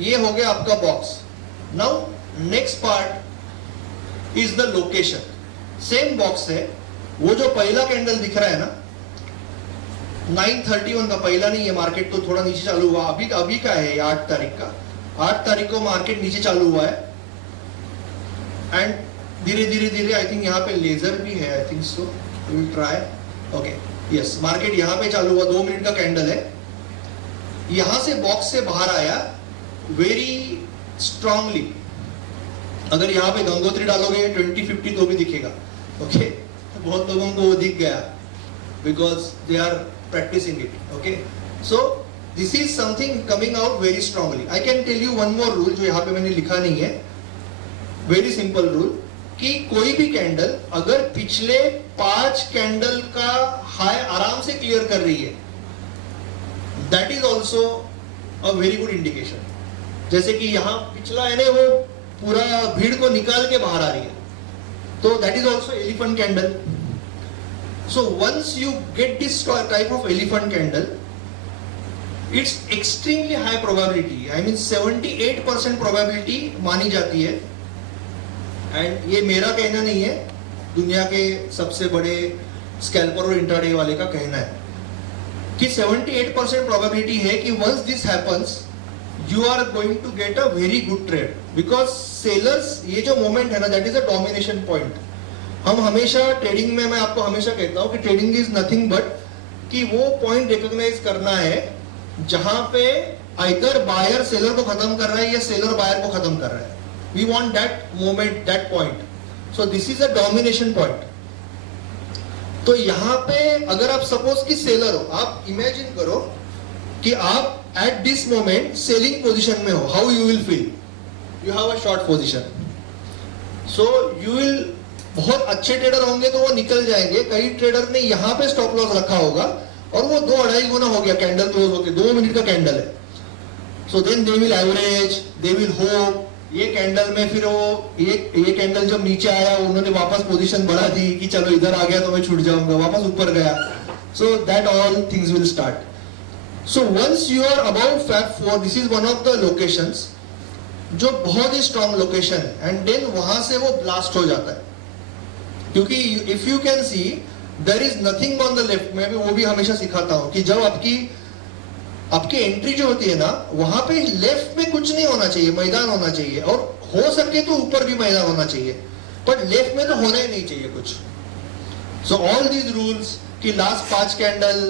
ये हो गया आपका box. Now next part is the location. Same box है, वो जो पहला कैंडल दिख रहा है ना 9:31 का, पहला नहीं है, मार्केट तो थोड़ा नीचे चालू हुआ. अभी का है 8 तारीख का. 8 तारीख को मार्केट नीचे चालू हुआ है एंड धीरे धीरे धीरे आई थिंक यहाँ पे लेजर भी है, I think so, will try. Okay yes, market यहाँ पे चालू हुआ, 2 मिनट का कैंडल है. यहां से बॉक्स से बाहर आया वेरी स्ट्रांगली. अगर यहाँ पे गंगोत्री डालोगे 2050 तो भी दिखेगा. ओके बहुत लोगों को वो दिख गया because they are practicing it. Okay so this is something coming out very strongly. I can tell you one more rule जो यहाँ पे मैंने लिखा नहीं है. वेरी सिंपल रूल कि कोई भी कैंडल अगर पिछले 5 कैंडल का हाई आराम से क्लियर कर रही है, that is also a very good indication. जैसे कि यहाँ पिछला है ना, वो पूरा भीड़ को निकाल के बाहर आ रही है, तो that is also elephant candle. So once you get this type of elephant candle, it's extremely high probability, I mean 78% probability मानी जाती है. एंड ये मेरा कहना नहीं है, दुनिया के सबसे बड़े स्कैल्पर और इंट्राडे वाले का कहना है कि 78% प्रोबेबिलिटी है कि once this happens you are going to get a very good trade. Because sellers, ये जो मोमेंट है ना, that is a domination point. हम हमेशा ट्रेडिंग में, मैं आपको हमेशा कहता हूं कि ट्रेडिंग इज नथिंग बट कि वो पॉइंट रिकॉग्नाइज करना है जहां पे आइदर बायर सेलर को खत्म कर रहा है या सेलर बायर को खत्म कर रहा है. We want that moment, that point. So this is a domination point. तो यहाँ पे अगर आप सपोज कि सेलर हो, आप इमेजिन करो कि आप at this moment selling position में हो, how you will feel? You have a short position. So you will, बहुत अच्छे ट्रेडर होंगे तो वो निकल जाएंगे. कई ट्रेडर ने यहाँ पे स्टॉप लॉस रखा होगा और वो 2-2.5 गुना हो गया, कैंडल क्लोज होते 2 मिनट का कैंडल है. So then they will average, they will hope. ये कैंडल में फिर वो ये कैंडल जब नीचे आया, उन्होंने वापस पोजीशन बढ़ा दी कि चलो इधर आ गया तो मैं छूट जाऊंगा, वापस ऊपर गया. So that all things will start. So once you are about fab 4, this is one of the locations जो बहुत ही स्ट्रॉन्ग लोकेशन है. एंड देन वहां से वो ब्लास्ट हो जाता है, क्योंकि if you can see there is nothing on the left. मैं भी वो भी हमेशा सिखाता हूं कि जब आपकी एंट्री जो होती है ना, वहां पे लेफ्ट में कुछ नहीं होना चाहिए, मैदान होना चाहिए, और हो सके तो ऊपर भी मैदान होना चाहिए, पर लेफ्ट में तो होना ही नहीं चाहिए कुछ. सो ऑल दीज रूल्स कि लास्ट 5 कैंडल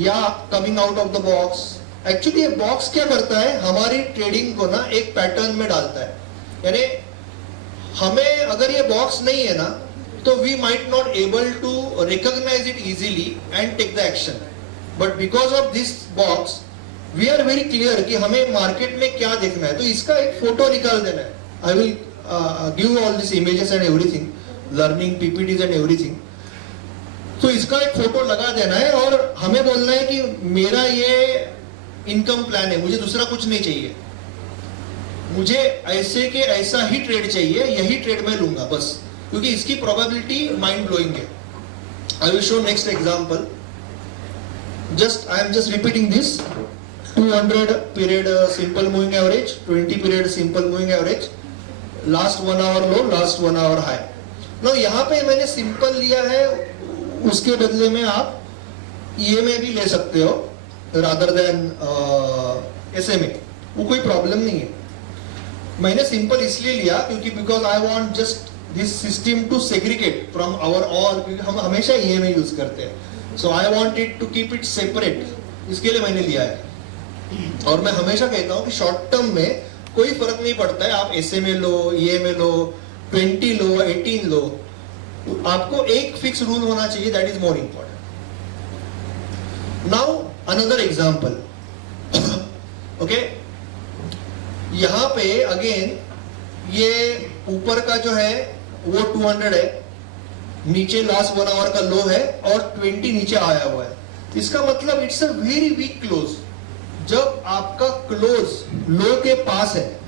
या coming out of the box, actually ये बॉक्स क्या करता है, हमारी ट्रेडिंग को ना एक पैटर्न में डालता है. यानी हमें अगर ये बॉक्स नहीं है ना, तो we might not able to recognise it easily and take the action. But because of this box we are very clear कि हमें मार्केट में क्या देखना है. तो इसका एक फोटो निकाल देना है. I will give all this images and everything, learning PPTs and everything. तो इसका एक फोटो लगा देना है और हमें बोलना है कि मेरा ये इनकम प्लान है, मुझे दूसरा कुछ नहीं चाहिए, मुझे ऐसे के ऐसा ही ट्रेड चाहिए, यही ट्रेड में लूंगा बस, क्योंकि इसकी प्रोबेबिलिटी माइंड ब्लोइंग है. I will show next example. I am just repeating this. 200 period simple moving average, 20 period simple moving average, last 1 hour low, last 1 hour high. Now यहाँ पे मैंने सिंपल लिया है, उसके बदले में आप ये में भी ले सकते हो rather than SMA, वो कोई प्रॉब्लम नहीं है. मैंने सिंपल इसलिए लिया क्योंकि because I want just this system to segregate from our all, क्योंकि हम हमेशा ये में यूज करते हैं. So I want it to keep it separate, इसके लिए मैंने लिया है. और मैं हमेशा कहता हूं कि शॉर्ट टर्म में कोई फर्क नहीं पड़ता है, आप SMA लो, ये में लो, 20 लो, 18 लो, आपको एक फिक्स रूल होना चाहिए, that is more important. Now another example. Okay, यहां पे अगेन ये ऊपर का जो है वो 200 है, नीचे लास्ट 1 आवर का लो है और 20 नीचे आया हुआ है. इसका मतलब it's a very weak close. जब आपका क्लोज लो के पास है,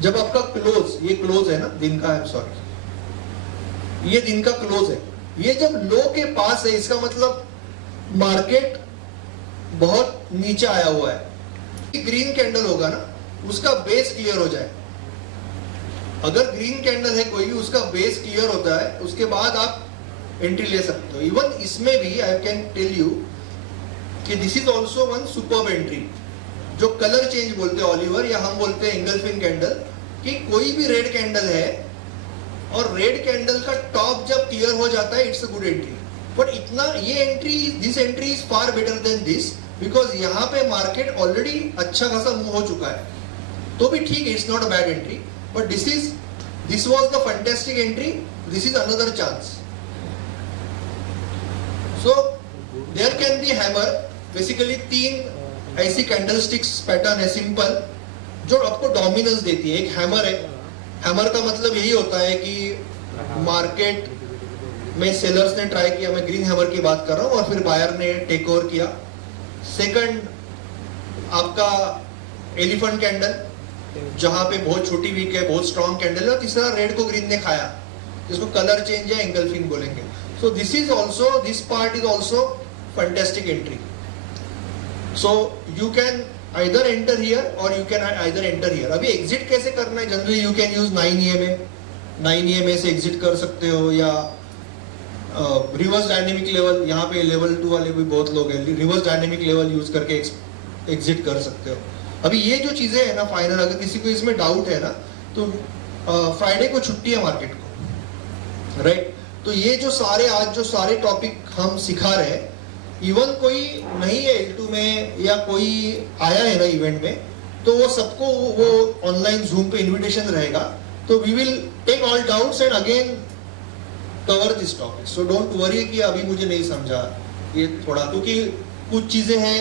जब आपका क्लोज, ये क्लोज है ना दिन का, आई एम सॉरी, ये दिन का क्लोज है, ये जब लो के पास है, इसका मतलब मार्केट बहुत नीचे आया हुआ है. ग्रीन कैंडल होगा ना, उसका बेस क्लियर हो जाए। अगर ग्रीन कैंडल है कोई भी, उसका बेस क्लियर होता है, उसके बाद आप एंट्री ले सकते हो। इवन इसमें भी आई कैन टेल यू कि this is also one superb entry, जो कलर चेंज बोलते हैं ऑलिवर, या हम बोलते हैं इंगल्फिंग कैंडल, कि कोई भी रेड कैंडल है और रेड कैंडल का टॉप जब क्लियर हो जाता है, it's a good entry. But इतना ये entry, this entry is far better than this, because यहाँ पे मार्केट ऑलरेडी अच्छा खासा मूव हो चुका है, तो भी ठीक है, it's not a bad entry. But this was the fantastic entry, this is another chance. So there can be hammer, basically 3 ऐसी कैंडलस्टिक्स पैटर्न है सिंपल, जो आपको डोमिनेंस देती है। एक हैमर है, हैमर का मतलब यही होता है कि मार्केट में सेलर्स ने ट्राई किया, मैं ग्रीन हैमर की बात कर रहा हूं, और फिर बायर ने टेक ओवर किया। सेकंड आपका एलिफेंट कैंडल, जहां पे बहुत छोटी वीक है, बहुत स्ट्रॉन्ग कैंडल है। और तीसरा रेड को ग्रीन ने खाया, जिसको कलर चेंज या इंगल्फिंग बोलेंगे। सो this is also, this part is also fantastic entry. So you can either enter here or you can either enter here। अभी एग्जिट कैसे करना है, generally you can use 9 EMA, 9 EMA से exit कर सकते हो, या रिवर्स डायनेमिक लेवल, यहाँ पे लेवल 2 वाले भी बहुत लोग हैं, रिवर्स डायनेमिक लेवल यूज करके एग्जिट कर सकते हो। अभी ये जो चीजें है ना फाइनल, अगर किसी को इसमें डाउट है ना, तो फ्राइडे को छुट्टी है मार्केट को, राइट। तो ये जो सारे आज जो सारे टॉपिक हम सिखा रहे हैं, इवन कोई नहीं है L2 में या कोई आया है ना इवेंट में, तो वो सबको वो ऑनलाइन जूम पे इनविटेशन रहेगा। तो we will take all doubts and again cover this topic. So don't worry कि अभी मुझे नहीं समझा ये थोड़ा, क्योंकि कुछ चीजें हैं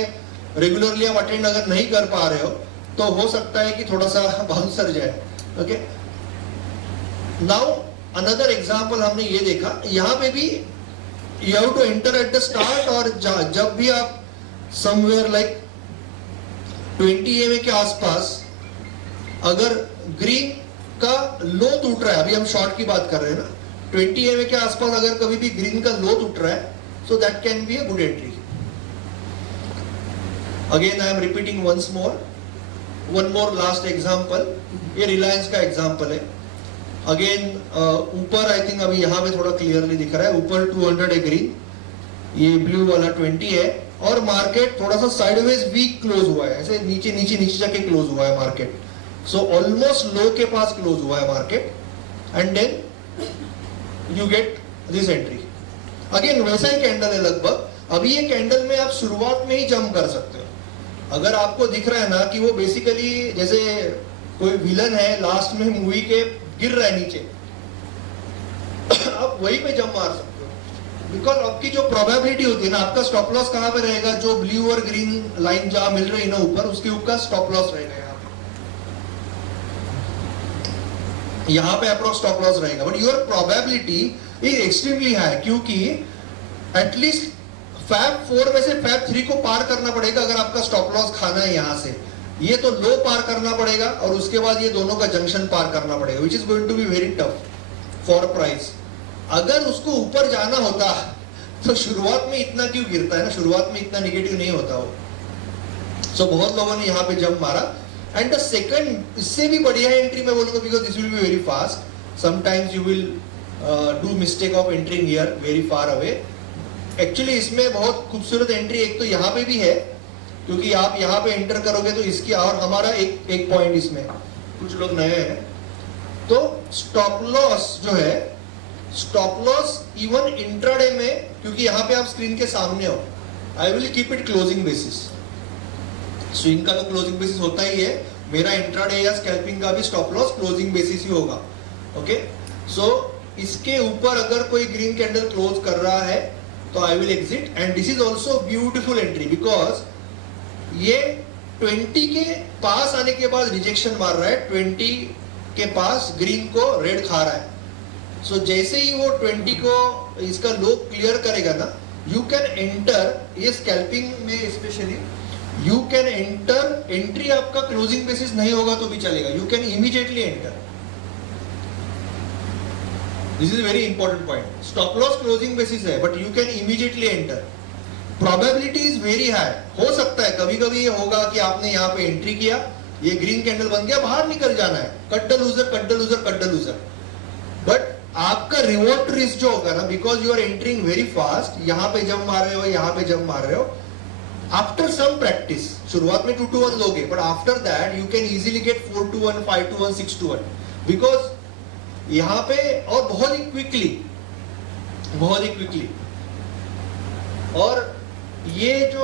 रेगुलरली आप अटेंड अगर नहीं कर पा रहे हो, तो हो सकता है कि थोड़ा सा बाउंसर जाए। ओके, नाउ अनदर एग्जांपल हमने ये देखा, यहाँ पे भी you have to enter at the start, और जब भी आप somewhere like 20 EMA के आसपास अगर ग्रीन का लो टूट रहा है, अभी हम शॉर्ट की बात कर रहे हैं ना, 20 EMA के आसपास अगर कभी भी ग्रीन का लो टूट रहा है, so that can be a good entry। Again I am repeating once more, one more last example, ये रिलायंस का एग्जाम्पल है। अगेन ऊपर आई थिंक अभी यहाँ पे थोड़ा क्लियरली दिख रहा है, ऊपर 200 है ग्रीन, ये ब्लू वाला 20 है, और मार्केट थोड़ा सा साइडवेज वीक क्लोज हुआ है, ऐसे नीचे नीचे नीचे जाके क्लोज हुआ है मार्केट। सो ऑलमोस्ट लो के पास क्लोज हुआ है market, and then you get this entry. Again वैसा ही कैंडल है लगभग। अभी ये कैंडल में आप शुरुआत में ही जंप कर सकते हो। अगर आपको दिख रहा है ना कि वो बेसिकली जैसे कोई विलन है लास्ट में मूवी के गिर रहा है नीचे, आप वहीं पे जंप मार सकते हो, बिकॉज आपकी जो प्रोबेबिलिटी होती है ना, आपका स्टॉप लॉस कहां पे रहेगा, जो ब्लू और ग्रीन लाइन जहां मिल रही है ना ऊपर, उसके ऊपर स्टॉप लॉस रहेगा, यहाँ पे अप्रोक्स स्टॉप लॉस रहेगा। But your probability is extremely high, क्योंकि एटलीस्ट फैब 4 में से फैब 3 को पार करना पड़ेगा अगर आपका स्टॉप लॉस खाना है यहाँ से। ये तो लो पार करना पड़ेगा, और उसके बाद ये दोनों का जंक्शन पार करना पड़ेगा, which is going to be very tough for price. अगर उसको ऊपर जाना होता तो शुरुआत में इतना क्यों गिरता है ना, शुरुआत में इतना नेगेटिव नहीं होता वो। सो बहुत लोगों ने यहाँ पे जंप मारा। एंड द सेकंड, इससे भी बढ़िया एंट्री मैं बोलूंगा, because this will be very fast. Sometimes you will do mistake of entering here very far away. Actually इसमें बहुत खूबसूरत एंट्री एक तो यहाँ पे भी है, क्योंकि आप यहाँ पे एंटर करोगे तो इसकी, और हमारा एक पॉइंट इसमें, कुछ लोग नए हैं, तो स्टॉप लॉस जो है, स्टॉप लॉस इवन इंट्राडे में, क्योंकि यहाँ पे आप स्क्रीन के सामने हो, I will keep it closing basis. Swing का तो क्लोजिंग बेसिस होता ही है, मेरा इंट्राडे या स्कैल्पिंग का भी स्टॉप लॉस क्लोजिंग बेसिस ही होगा। ओके, सो इसके ऊपर अगर कोई ग्रीन कैंडल क्लोज कर रहा है तो I will exit. And this is also beautiful entry, because ये 20 के पास आने के बाद रिजेक्शन मार रहा है, 20 के पास ग्रीन को रेड खा रहा है। सो जैसे ही वो 20 को इसका लो क्लियर करेगा ना, यू कैन एंटर, ये स्कैल्पिंग में specially you can enter, entry आपका क्लोजिंग बेसिस नहीं होगा तो भी चलेगा, you can immediately enter. This is very important point. Stop loss closing basis है, but you can immediately enter. Probability is very high. हो सकता है कभी कभी ये होगा कि आपने यहाँ पे एंट्री किया ये ग्रीन कैंडल बन गया, बाहर निकल जाना है, cut the loser, cut the loser, cut the loser. But आपका रिवॉर्ड रिस्क जो होगा ना, because you are entering very fast, यहाँ पे जंप मार रहे हो, यहाँ पे जंप मार रहे हो, आफ्टर सम प्रैक्टिस, शुरुआत में 2-1 लोगे, but after that you can easily get 4-1, 5-1, 6-1, because यहाँ पे और बहुत ही क्विकली और ये जो